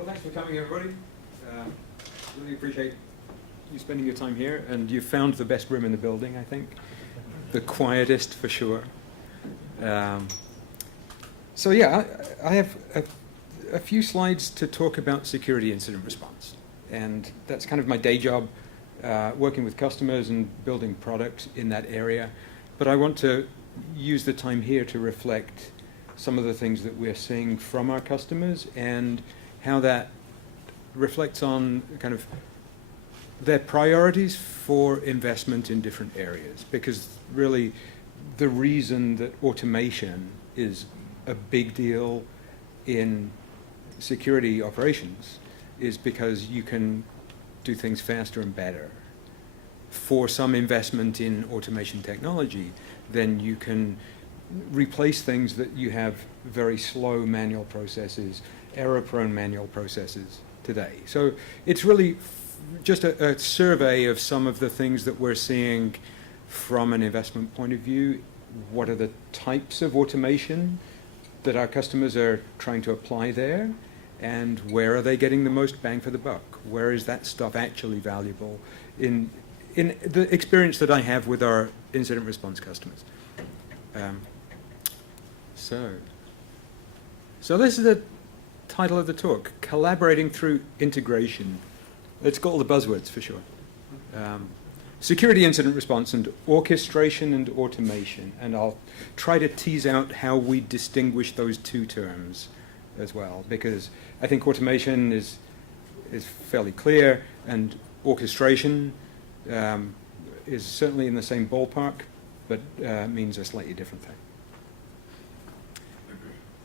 Well, thanks for coming, everybody. Really appreciate you spending your time here, and you found the best room in the building, I think. The quietest, for sure. So yeah, I have a few slides to talk about security incident response. And that's kind of my day job, working with customers and building products in that area. But I want to use the time here to reflect some of the things that we're seeing from our customers and how that reflects on kind of their priorities for investment in different areas. Because really, the reason that automation is a big deal in security operations is because you can do things faster and better. For some investment in automation technology, then you can replace things that you have very slow manual processes, error-prone manual processes today. So it's really just a survey of some of the things that we're seeing from an investment point of view. What are the types of automation that our customers are trying to apply there? And where are they getting the most bang for the buck? Where is that stuff actually valuable in the experience that I have with our incident response customers? So this is the title of the talk, Collaborating Through Integration. It's got all the buzzwords for sure. Security incident response and orchestration and automation. And I'll try to tease out how we distinguish those two terms as well, because I think automation is fairly clear, and orchestration is certainly in the same ballpark, but means a slightly different thing.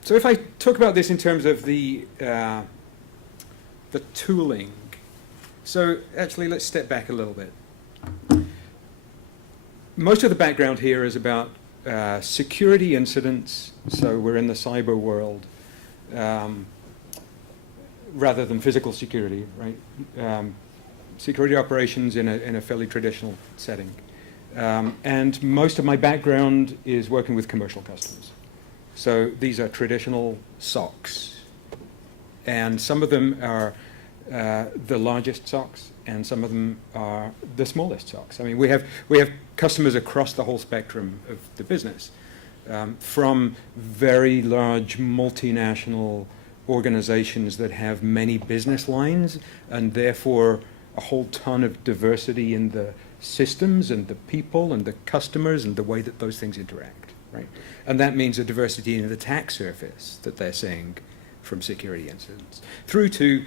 So if I talk about this in terms of the tooling, so actually let's step back a little bit. Most of the background here is about security incidents, so we're in the cyber world, rather than physical security, right? Security operations in a fairly traditional setting. And most of my background is working with commercial customers. So these are traditional SOCs. And some of them are the largest SOCs, and some of them are the smallest SOCs. I mean, we have customers across the whole spectrum of the business, from very large multinational organizations that have many business lines and therefore a whole ton of diversity in the systems and the people and the customers and the way that those things interact, right? And that means a diversity in the attack surface that they're seeing from security incidents, through to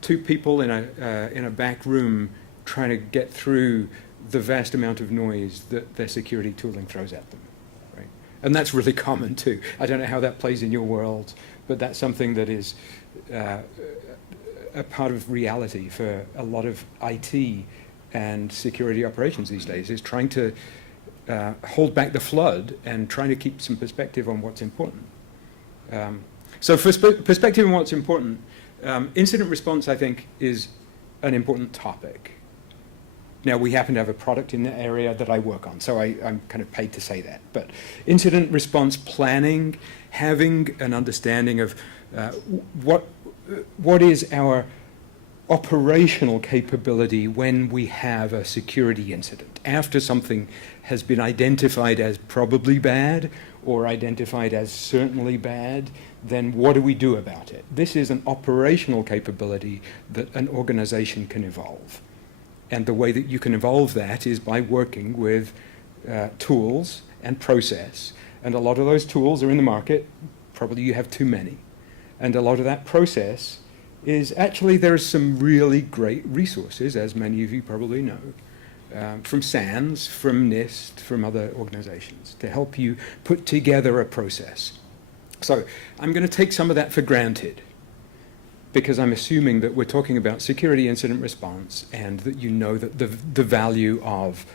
two people in a back room trying to get through the vast amount of noise that their security tooling throws at them, right? And that's really common too. I don't know how that plays in your world, but that's something that is a part of reality for a lot of IT and security operations these days, is trying to hold back the flood and trying to keep some perspective on what's important. So for perspective on what's important, incident response, I think, is an important topic. Now, we happen to have a product in the area that I work on, so I'm kind of paid to say that. But incident response planning, having an understanding of what is our operational capability when we have a security incident, after something has been identified as probably bad or identified as certainly bad, then what do we do about it? This is an operational capability that an organization can evolve. And the way that you can evolve that is by working with tools and process. And a lot of those tools are in the market. Probably you have too many. And a lot of that process is actually, there's some really great resources, as many of you probably know, from SANS, from NIST, from other organizations, to help you put together a process. So I'm going to take some of that for granted, because I'm assuming that we're talking about security incident response and that you know that the value of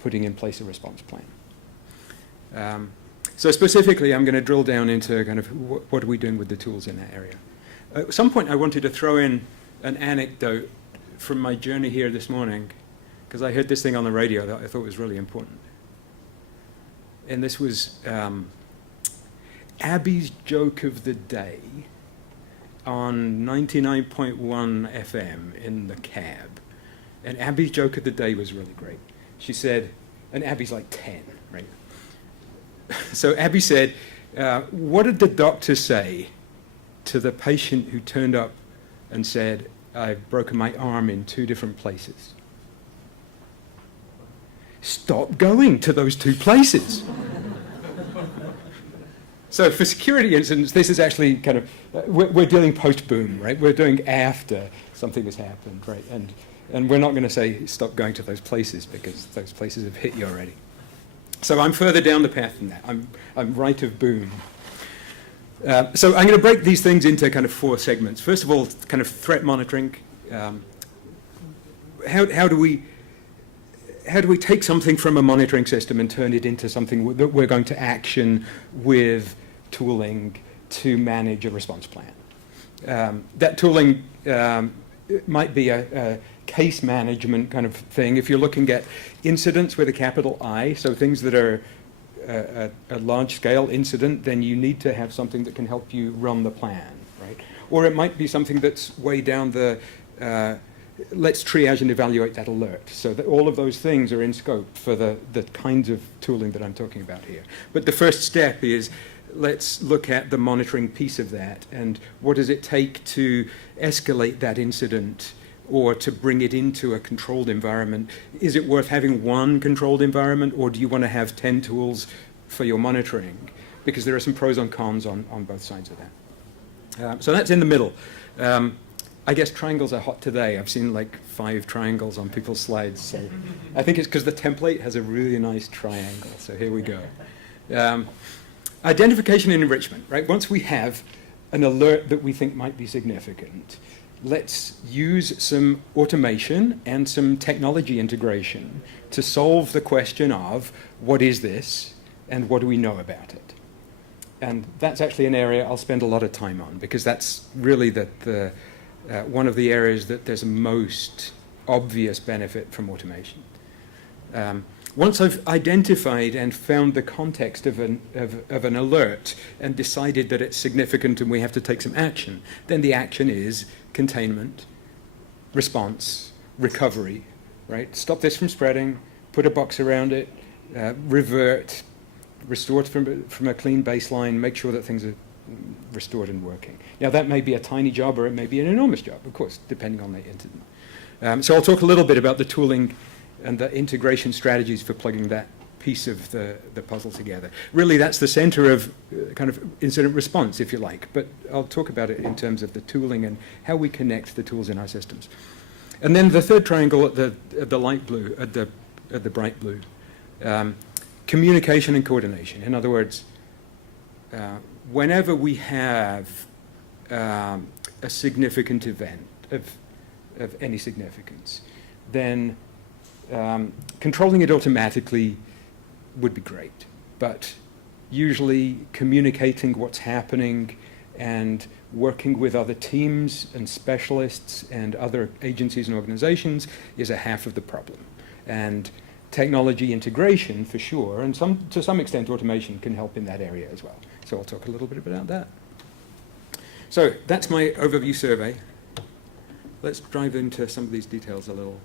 putting in place a response plan. So specifically, I'm going to drill down into kind of what are we doing with the tools in that area. At some point, I wanted to throw in an anecdote from my journey here this morning, because I heard this thing on the radio that I thought was really important. And this was Abby's joke of the day on 99.1 FM in the cab. And Abby's joke of the day was really great. She said, and Abby's like 10, right? So Abby said, what did the doctor say to the patient who turned up and said, I've broken my arm in 2 different places? Stop going to those 2 places. So for security incidents, this is actually kind of, we're dealing post-boom, right? We're doing after something has happened, right? And we're not going to say stop going to those places because those places have hit you already. So I'm further down the path than that. I'm right of boom. So I'm going to break these things into kind of 4 segments. First of all, kind of threat monitoring. How do we take something from a monitoring system and turn it into something that we're going to action with tooling to manage a response plan? That tooling it might be a case management kind of thing. If you're looking at incidents with a capital I, so things that are a large-scale incident, then you need to have something that can help you run the plan, right? Or it might be something that's way down the let's triage and evaluate that alert. So that all of those things are in scope for the kinds of tooling that I'm talking about here. But the first step is let's look at the monitoring piece of that and what does it take to escalate that incident or to bring it into a controlled environment. Is it worth having one controlled environment, or do you want to have 10 tools for your monitoring? Because there are some pros and cons on both sides of that. So that's in the middle. I guess triangles are hot today. I've seen like 5 triangles on people's slides. So I think it's because the template has a really nice triangle. So here we go. Identification and enrichment, right? Once we have an alert that we think might be significant, let's use some automation and some technology integration to solve the question of what is this and what do we know about it? And that's actually an area I'll spend a lot of time on because that's really one of the areas that there's most obvious benefit from automation. Once I've identified and found the context of an alert and decided that it's significant and we have to take some action, then the action is containment, response, recovery, right? Stop this from spreading, put a box around it, revert, restore it from a clean baseline, make sure that things are restored and working. Now that may be a tiny job or it may be an enormous job, of course, depending on the incident. So I'll talk a little bit about the tooling and the integration strategies for plugging that piece of the puzzle together. Really, that's the center of kind of incident response, if you like, but I'll talk about it in terms of the tooling and how we connect the tools in our systems. And then the third triangle at the light blue, at the bright blue, communication and coordination. In other words, whenever we have a significant event of any significance, then controlling it automatically would be great, but usually communicating what's happening and working with other teams and specialists and other agencies and organizations is a half of the problem. And technology integration, for sure, and to some extent automation can help in that area as well. So I'll talk a little bit about that. So that's my overview survey. Let's dive into some of these details a little.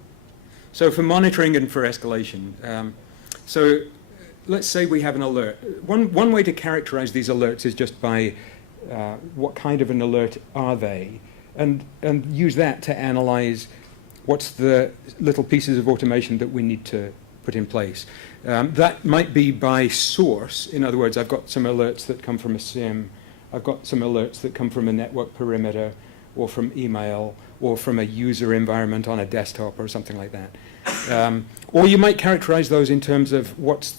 So for monitoring and for escalation, so let's say we have an alert. One way to characterize these alerts is just by what kind of an alert are they, and use that to analyze what's the little pieces of automation that we need to put in place. That might be by source. In other words, I've got some alerts that come from a SIM. I've got some alerts that come from a network perimeter or from email or from a user environment on a desktop or something like that. Or you might characterize those in terms of what's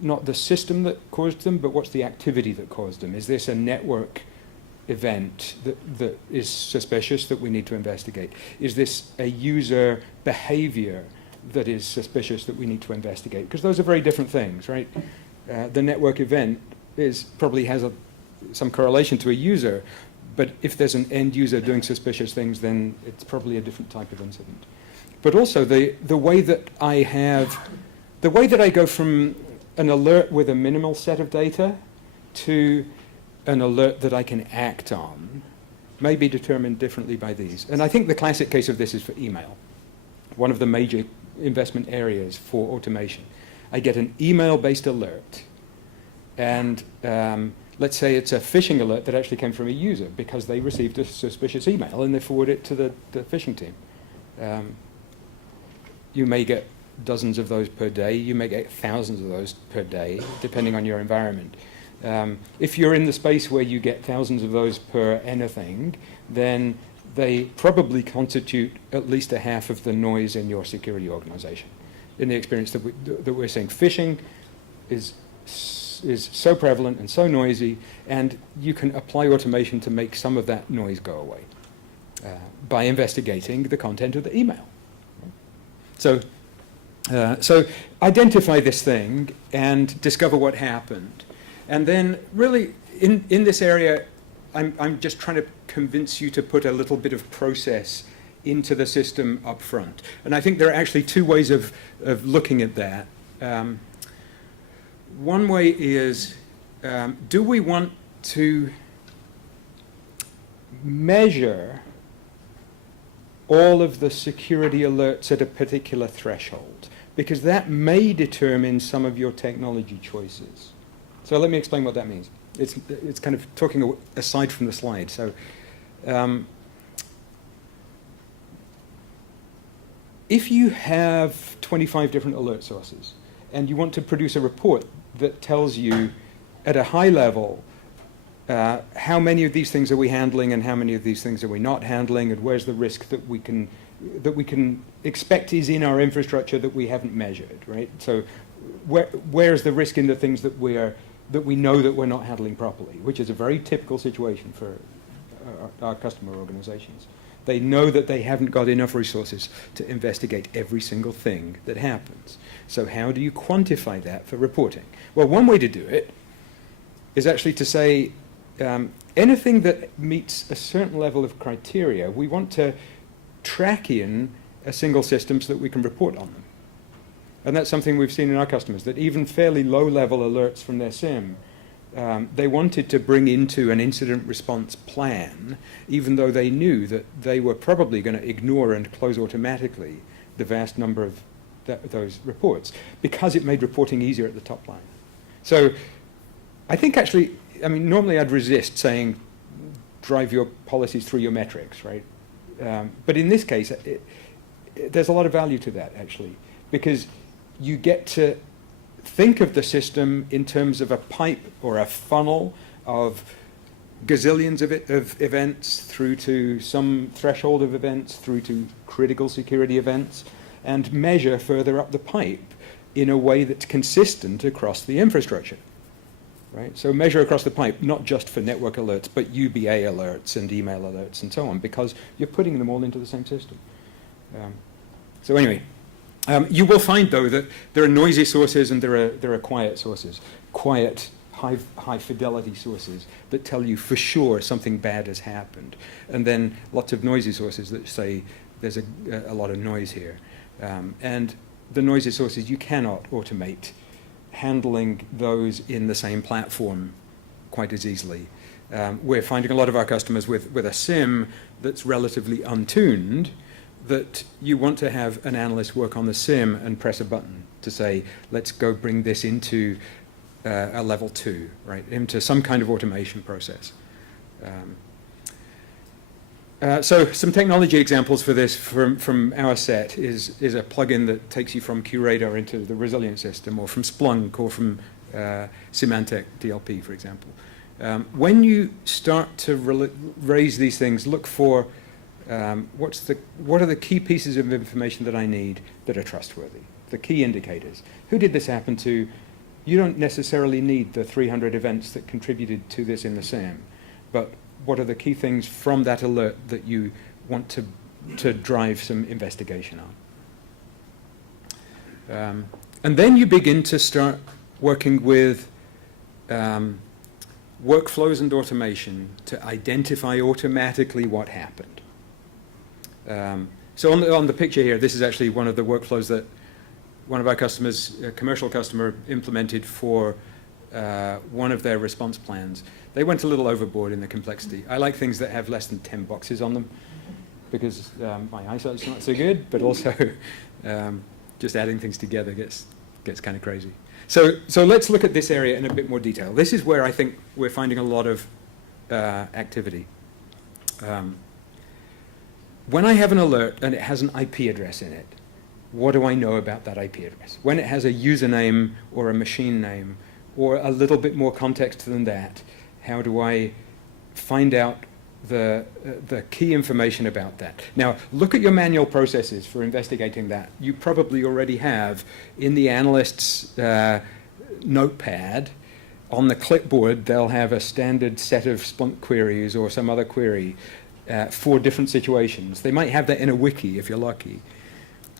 not the system that caused them, but what's the activity that caused them. Is this a network event that is suspicious that we need to investigate? Is this a user behavior that is suspicious that we need to investigate? Because those are very different things, right? The network event probably has some correlation to a user, but if there's an end user doing suspicious things, then it's probably a different type of incident. But also the way that I go from an alert with a minimal set of data to an alert that I can act on may be determined differently by these. And I think the classic case of this is for email, one of the major investment areas for automation. I get an email-based alert, and let's say it's a phishing alert that actually came from a user because they received a suspicious email and they forward it to the phishing team. You may get dozens of those per day. You may get thousands of those per day, depending on your environment. If you're in the space where you get thousands of those per anything, then they probably constitute at least a half of the noise in your security organization. In the experience that we're seeing, phishing is so prevalent and so noisy, and you can apply automation to make some of that noise go away by investigating the content of the email. So identify this thing and discover what happened. And then really in this area, I'm just trying to convince you to put a little bit of process into the system up front. And I think there are actually two ways of looking at that. One way is, do we want to measure all of the security alerts at a particular threshold? Because that may determine some of your technology choices. So let me explain what that means. It's kind of talking aside from the slide. So if you have 25 different alert sources and you want to produce a report that tells you at a high level how many of these things are we handling and how many of these things are we not handling, and where's the risk that we can expect is in our infrastructure that we haven't measured, right? So where's the risk in the things that we know that we're not handling properly, which is a very typical situation for our customer organizations. They know that they haven't got enough resources to investigate every single thing that happens. So how do you quantify that for reporting? Well, one way to do it is actually to say anything that meets a certain level of criteria, we want to track in a single system so that we can report on them. And that's something we've seen in our customers, that even fairly low-level alerts from their SIM, they wanted to bring into an incident response plan, even though they knew that they were probably going to ignore and close automatically the vast number of those reports, because it made reporting easier at the top line. So I think actually, I mean, normally I'd resist saying drive your policies through your metrics, right? But in this case, there's a lot of value to that, actually, because you get to think of the system in terms of a pipe or a funnel of gazillions of events through to some threshold of events through to critical security events, and measure further up the pipe in a way that's consistent across the infrastructure, right? So measure across the pipe, not just for network alerts, but UBA alerts and email alerts and so on, because you're putting them all into the same system. So anyway, you will find, though, that there are noisy sources and there are quiet sources, quiet, high fidelity sources that tell you for sure something bad has happened, and then lots of noisy sources that say there's a lot of noise here. And the noisy sources, you cannot automate handling those in the same platform quite as easily. We're finding a lot of our customers with a SIM that's relatively untuned, that you want to have an analyst work on the SIM and press a button to say, let's go bring this into a level 2, right, into some kind of automation process. So some technology examples for this from our set is a plugin that takes you from QRadar into the resilient system, or from Splunk, or from Symantec DLP, for example. When you start to raise these things, look for what are the key pieces of information that I need that are trustworthy, the key indicators. Who did this happen to? You don't necessarily need the 300 events that contributed to this in the SAM, but what are the key things from that alert that you want to drive some investigation on? And then you begin to start working with workflows and automation to identify automatically what happened. So on the picture here, this is actually one of the workflows that one of our customers, a commercial customer, implemented for one of their response plans, they went a little overboard in the complexity. I like things that have less than 10 boxes on them because my eyesight's not so good, but also just adding things together gets kind of crazy. So let's look at this area in a bit more detail. This is where I think we're finding a lot of activity. When I have an alert and it has an IP address in it, what do I know about that IP address? When it has a username or a machine name or a little bit more context than that, how do I find out the key information about that? Now, look at your manual processes for investigating that. You probably already have in the analyst's notepad, on the clipboard, they'll have a standard set of Splunk queries or some other query for different situations. They might have that in a wiki if you're lucky.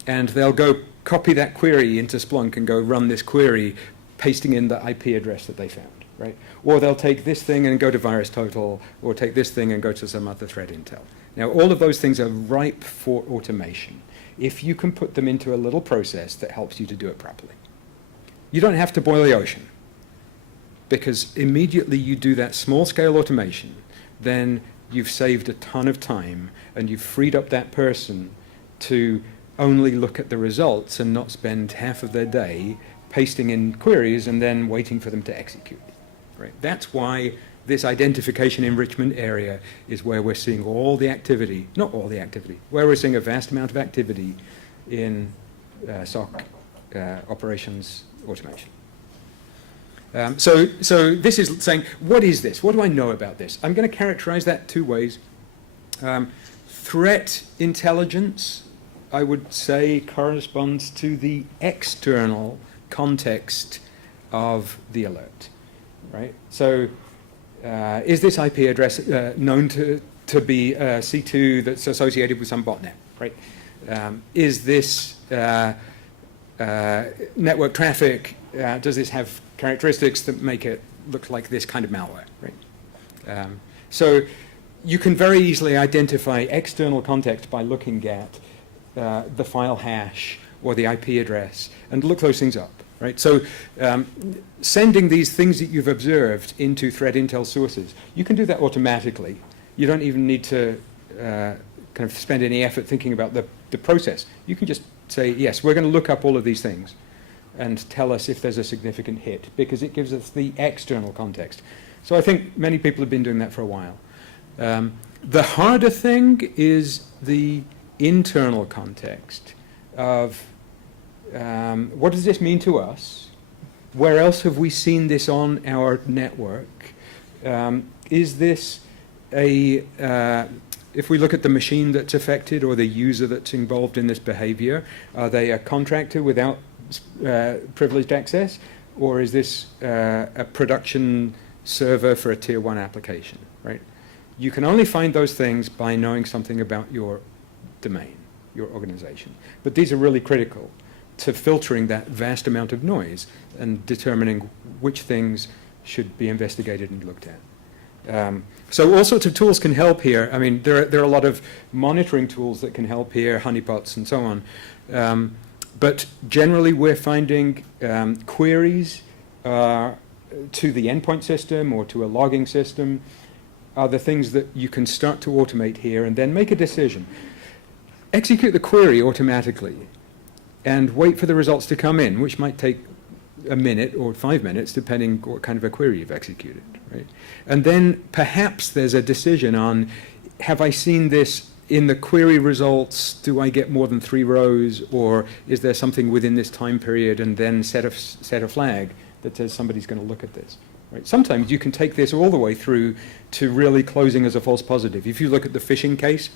And they'll go copy that query into Splunk and go run this query, pasting in the IP address that they found, right? Or they'll take this thing and go to VirusTotal, or take this thing and go to some other threat intel. Now, all of those things are ripe for automation if you can put them into a little process that helps you to do it properly. You don't have to boil the ocean, because immediately you do that small-scale automation, then you've saved a ton of time, and you've freed up that person to only look at the results and not spend half of their day pasting in queries and then waiting for them to execute. Right? That's why this identification enrichment area is where we're seeing all the activity, not all the activity, where we're seeing a vast amount of activity in SOC operations automation. So this is saying, what is this? What do I know about this? I'm going to characterize that two ways. Threat intelligence, I would say, corresponds to the external context of the alert, right? So is this IP address known to be C2 that's associated with some botnet, right? Is this network traffic, does this have characteristics that make it look like this kind of malware, right? So you can very easily identify external context by looking at the file hash or the IP address and look those things up, right? So sending these things that you've observed into threat intel sources, you can do that automatically. You don't even need to kind of spend any effort thinking about the process. You can just say, yes, we're going to look up all of these things and tell us if there's a significant hit, because it gives us the external context. So I think many people have been doing that for a while. The harder thing is the internal context of what does this mean to us? Where else have we seen this on our network? Is this a, if we look at the machine that's affected or the user that's involved in this behavior, are they a contractor without privileged access? Or is this a production server for a tier 1 application, right? You can only find those things by knowing something about your domain, your organization. But these are really critical to filtering that vast amount of noise and determining which things should be investigated and looked at. So all sorts of tools can help here. I mean, there are a lot of monitoring tools that can help here, honeypots and so on. But generally we're finding queries to the endpoint system or to a logging system are the things that you can start to automate here and then make a decision. Execute the query automatically and wait for the results to come in, which might take a minute or 5 minutes, depending what kind of a query you've executed, right? And then perhaps there's a decision on, have I seen this in the query results? Do I get more than 3 rows, or is there something within this time period? And then set a flag that says somebody's going to look at this. Right? Sometimes you can take this all the way through to really closing as a false positive. If you look at the phishing case,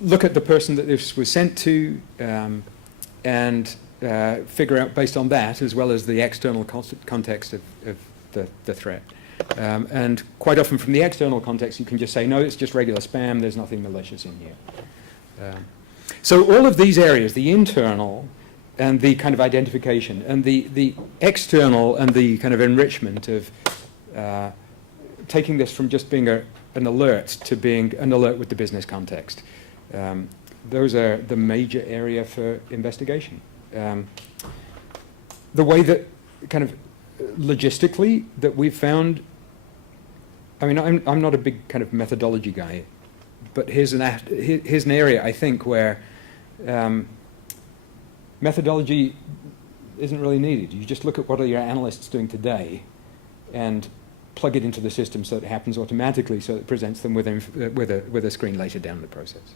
look at the person that this was sent to, and figure out based on that, as well as the external context of the threat. And quite often from the external context, you can just say, no, it's just regular spam, there's nothing malicious in here. So all of these areas, the internal and the kind of identification, and the external and the kind of enrichment of taking this from just being an alert to being an alert with the business context. Those are the major area for investigation. The way that kind of logistically that we've found, I mean, I'm not a big kind of methodology guy, but here's an area, I think, where methodology isn't really needed. You just look at what are your analysts doing today and plug it into the system so it happens automatically, so it presents them with a screen later down the process.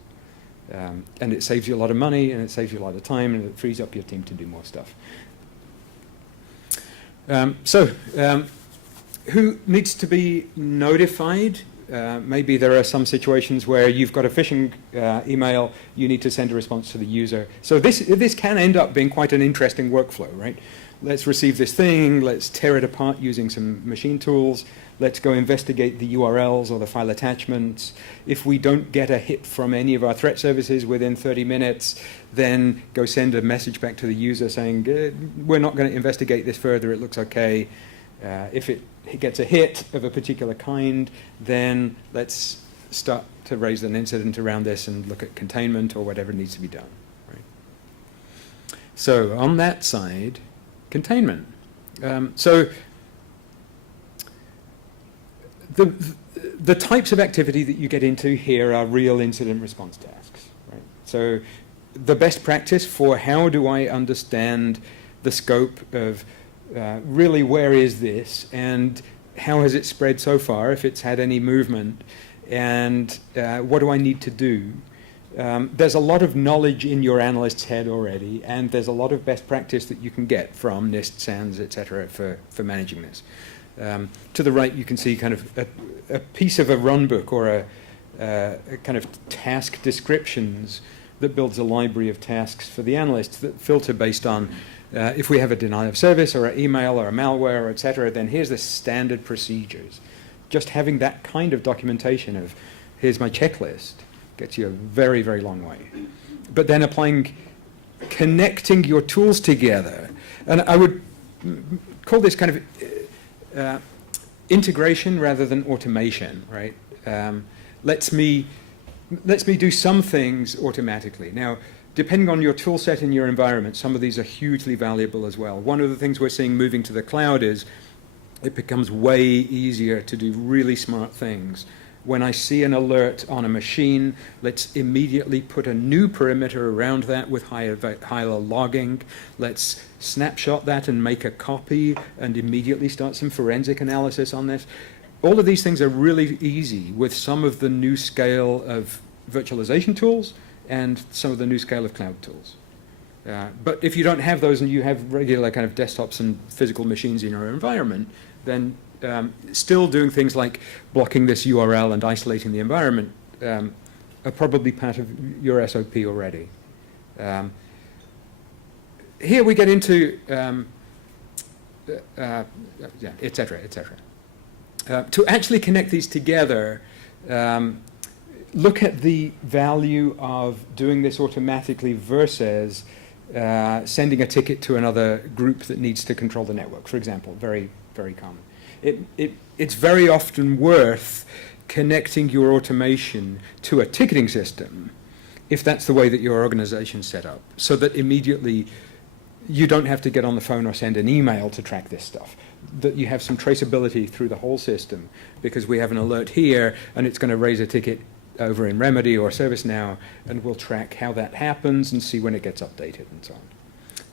And it saves you a lot of money, and it saves you a lot of time, and it frees up your team to do more stuff. Who needs to be notified? Maybe there are some situations where you've got a phishing email, you need to send a response to the user. So this can end up being quite an interesting workflow, right? Let's receive this thing, let's tear it apart using some machine tools, let's go investigate the URLs or the file attachments. If we don't get a hit from any of our threat services within 30 minutes, then go send a message back to the user saying, we're not going to investigate this further, it looks okay. If it gets a hit of a particular kind, then let's start to raise an incident around this and look at containment or whatever needs to be done. Right? So on that side, containment. So the types of activity that you get into here are real incident response tasks. Right? So the best practice for how do I understand the scope of really where is this and how has it spread so far, if it's had any movement, and what do I need to do? There's a lot of knowledge in your analyst's head already, and there's a lot of best practice that you can get from NIST, SANS, etc. for managing this. To the right, you can see kind of a piece of a run book or a kind of task descriptions that builds a library of tasks for the analysts that filter based on if we have a denial of service or an email or a malware, etc., then here's the standard procedures. Just having that kind of documentation of here's my checklist gets you a very, very long way. But then connecting your tools together, and I would call this kind of integration rather than automation, right? Lets me do some things automatically. Now, depending on your tool set and your environment, some of these are hugely valuable as well. One of the things we're seeing moving to the cloud is it becomes way easier to do really smart things. When I see an alert on a machine, let's immediately put a new perimeter around that with higher logging. Let's snapshot that and make a copy and immediately start some forensic analysis on this. All of these things are really easy with some of the new scale of virtualization tools and some of the new scale of cloud tools. But if you don't have those and you have regular kind of desktops and physical machines in your environment, then still doing things like blocking this URL and isolating the environment are probably part of your SOP already. Here we get into et cetera, et cetera. To actually connect these together, look at the value of doing this automatically versus sending a ticket to another group that needs to control the network, for example. Very, very common. It's very often worth connecting your automation to a ticketing system if that's the way that your organization's set up, so that immediately you don't have to get on the phone or send an email to track this stuff, that you have some traceability through the whole system, because we have an alert here and it's going to raise a ticket over in Remedy or ServiceNow, and we'll track how that happens and see when it gets updated and so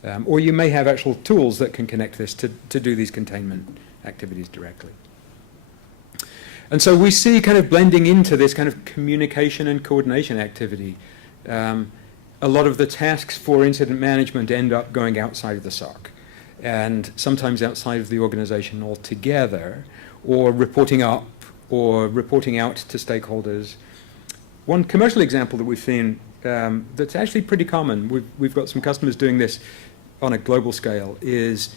on. Or you may have actual tools that can connect this to do these containment activities directly. And so we see kind of blending into this kind of communication and coordination activity. A lot of the tasks for incident management end up going outside of the SOC, and sometimes outside of the organization altogether, or reporting up or reporting out to stakeholders. One commercial example that we've seen that's actually pretty common, we've got some customers doing this on a global scale, is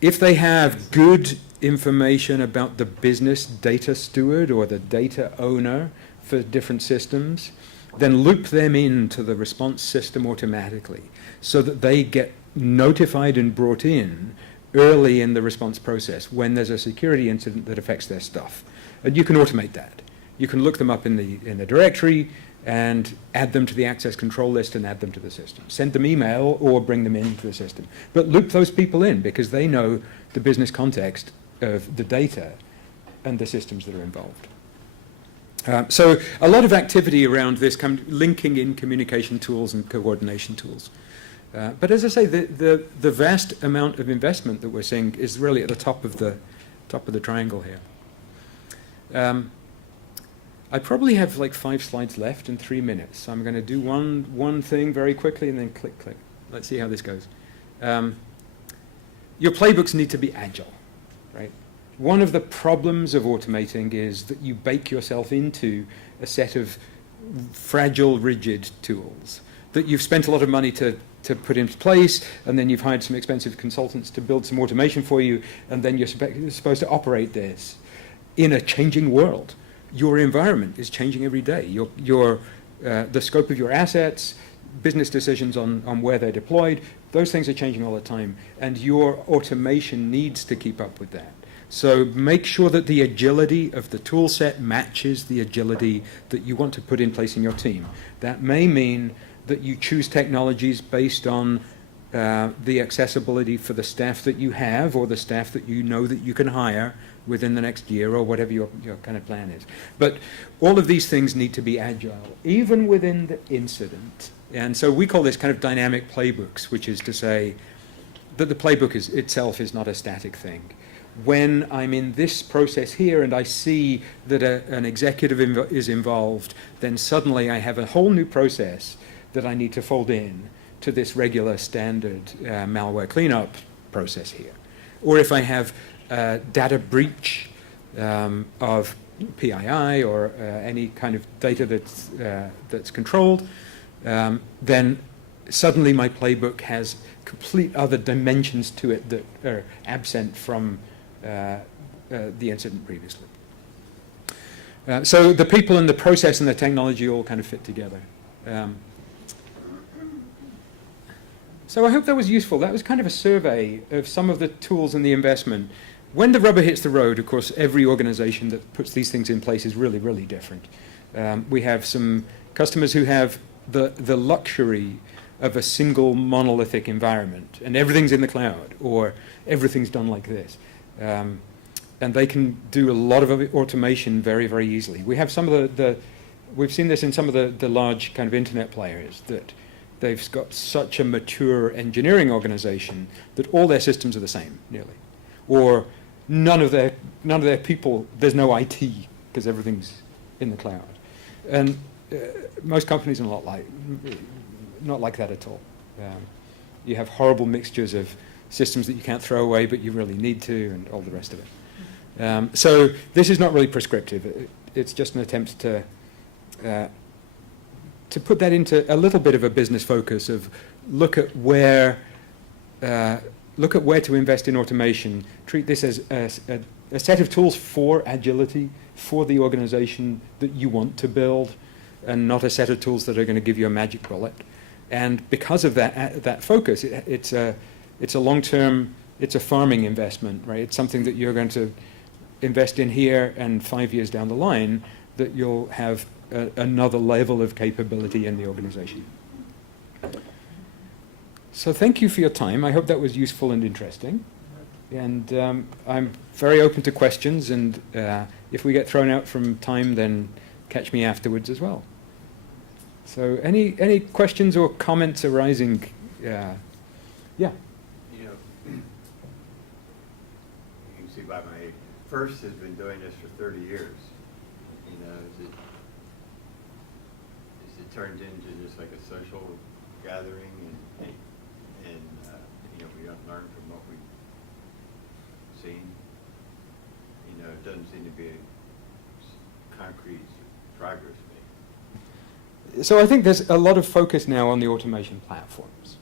if they have good information about the business data steward or the data owner for different systems, then loop them into the response system automatically so that they get notified and brought in early in the response process when there's a security incident that affects their stuff. And you can automate that. You can look them up in the directory, and add them to the access control list and add them to the system. Send them email or bring them into the system. But loop those people in because they know the business context of the data and the systems that are involved. So a lot of activity around this, linking in communication tools and coordination tools. But as I say, the vast amount of investment that we're seeing is really at the top of the triangle here. I probably have like 5 slides left in 3 minutes. So I'm going to do one thing very quickly and then click. Let's see how this goes. Your playbooks need to be agile, right? One of the problems of automating is that you bake yourself into a set of fragile, rigid tools that you've spent a lot of money to put into place, and then you've hired some expensive consultants to build some automation for you, and then you're supposed to operate this in a changing world. Your environment is changing every day. The scope of your assets, business decisions on where they're deployed, those things are changing all the time, and your automation needs to keep up with that. So make sure that the agility of the tool set matches the agility that you want to put in place in your team. That may mean that you choose technologies based on the accessibility for the staff that you have or the staff that you know that you can hire within the next year or whatever your kind of plan is. But all of these things need to be agile, even within the incident. And so we call this kind of dynamic playbooks, which is to say that the playbook itself is not a static thing. When I'm in this process here and I see that an executive is involved, then suddenly I have a whole new process that I need to fold in to this regular standard malware cleanup process here. Or if I have data breach of PII or any kind of data that's controlled, then suddenly my playbook has complete other dimensions to it that are absent from the incident previously. So the people and the process and the technology all kind of fit together. So I hope that was useful. That was kind of a survey of some of the tools and the investment. When the rubber hits the road, of course, every organization that puts these things in place is really, really different. We have some customers who have the luxury of a single monolithic environment, and everything's in the cloud, or everything's done like this. And they can do a lot of automation very, very easily. We have some of we've seen this in some of the large kind of internet players, that they've got such a mature engineering organization that all their systems are the same, nearly. Or none of their people, there's no IT, because everything's in the cloud. And most companies are not like that at all. You have horrible mixtures of systems that you can't throw away, but you really need to, and all the rest of it. So this is not really prescriptive. It's just an attempt to put that into a little bit of a business focus of look at where to invest in automation. Treat this as a set of tools for agility for the organization that you want to build, and not a set of tools that are going to give you a magic bullet. And because of that focus, it's a long-term, it's a farming investment, right? It's something that you're going to invest in here, and 5 years down the line, that you'll have another level of capability in the organization. So thank you for your time. I hope that was useful and interesting. And I'm very open to questions, and if we get thrown out from time, then catch me afterwards as well. So any questions or comments arising? Yeah. You know, you can see by my age, First has been doing this for 30 years. You know, is it turned into just like a social gathering, and you know, we don't learn from what we've seen. You know, it doesn't seem to be a concrete progress made. So I think there's a lot of focus now on the automation platforms.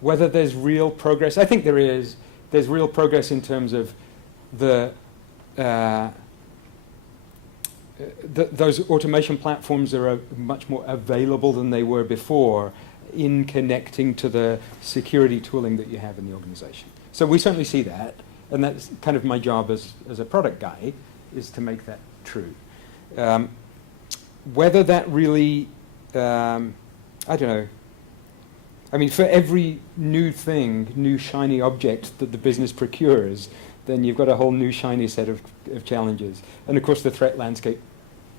Whether there's real progress, I think there is. There's real progress in terms of those automation platforms are much more available than they were before in connecting to the security tooling that you have in the organization. So we certainly see that, and that's kind of my job as a product guy, is to make that true. Whether that really I don't know. I mean, for every new thing, new shiny object that the business procures, then you've got a whole new shiny set of challenges. And of course, the threat landscape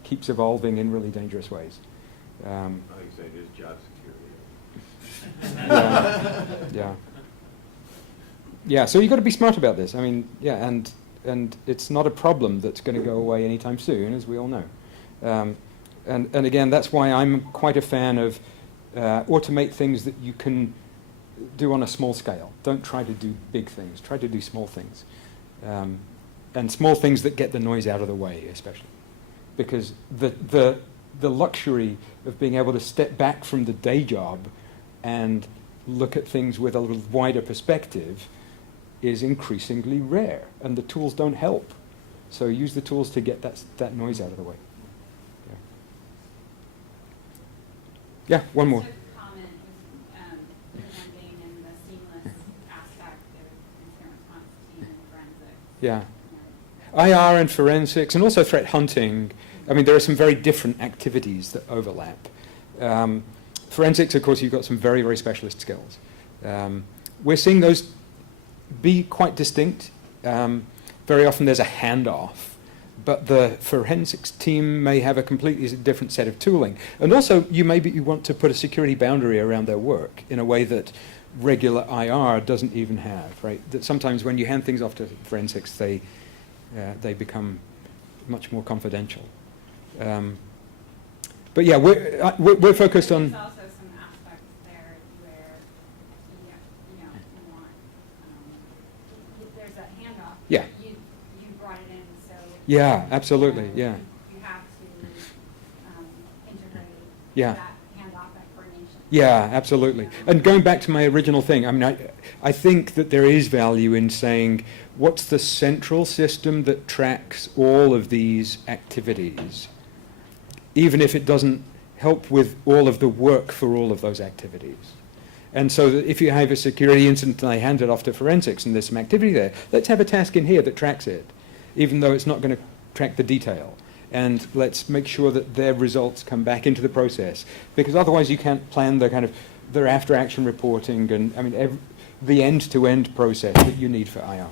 keeps evolving in really dangerous ways. Like you say, there's job security. Yeah. Yeah, so you've got to be smart about this. I mean, yeah, and it's not a problem that's going to go away anytime soon, as we all know. And again, that's why I'm quite a fan of automate things that you can do on a small scale. Don't try to do big things. Try to do small things. And small things that get the noise out of the way, especially. Because the luxury of being able to step back from the day job and look at things with a little wider perspective is increasingly rare, and the tools don't help. So use the tools to get that noise out of the way. Yeah, one more. Just a comment with the ending and the seamless aspect of incident response team and forensics. Yeah. You know, IR and forensics, and also threat hunting. I mean, there are some very different activities that overlap. Forensics, of course, you've got some very, very specialist skills. We're seeing those be quite distinct. Very often there's a handoff, but the forensics team may have a completely different set of tooling. And also, you want to put a security boundary around their work in a way that regular IR doesn't even have, right? That sometimes when you hand things off to forensics, they become much more confidential. But yeah, we're focused on. There's also some aspects there where you want there's a handoff. Yeah. You brought it in, so Yeah, absolutely. Yeah. You have to integrate Yeah. that handoff, that coordination. Yeah, absolutely. And going back to my original thing, I mean, I think that there is value in saying, what's the central system that tracks all of these activities, even if it doesn't help with all of the work for all of those activities. And so that if you have a security incident and they hand it off to forensics and there's some activity there, let's have a task in here that tracks it, even though it's not going to track the detail. And let's make sure that their results come back into the process, because otherwise you can't plan their after-action reporting and, I mean, the end-to-end process that you need for IR.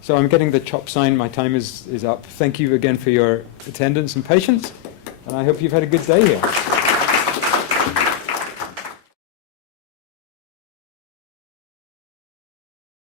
So I'm getting the chop sign. My time is up. Thank you again for your attendance and patience, and I hope you've had a good day here.